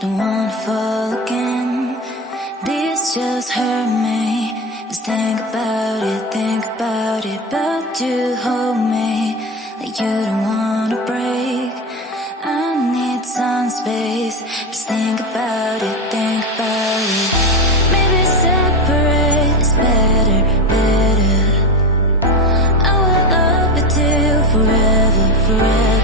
don't wanna fall again. This just hurt me. Just think about it, but you hold me like you don't wanna break. I need some space. Just think about it, maybe separate is better, better. I will love you till forever, forever.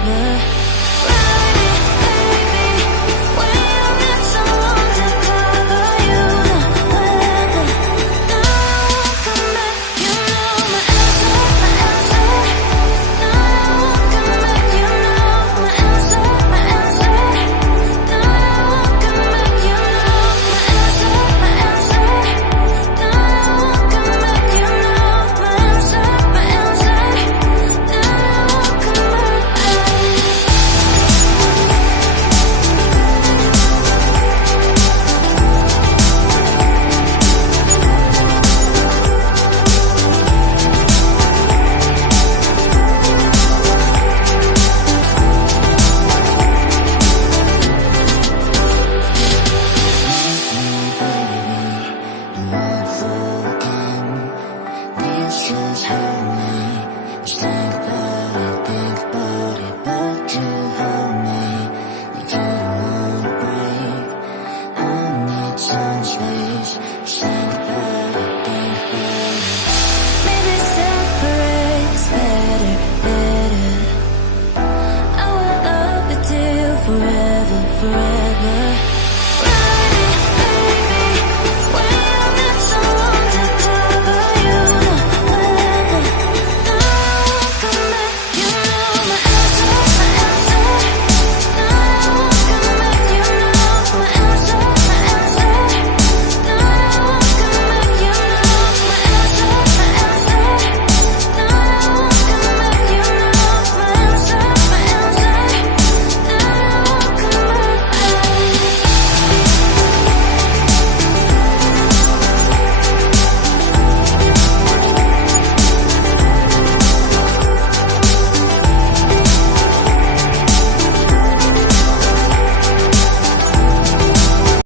Just hurt me. Just think about it, but you hold me like you don't wanna break. I need some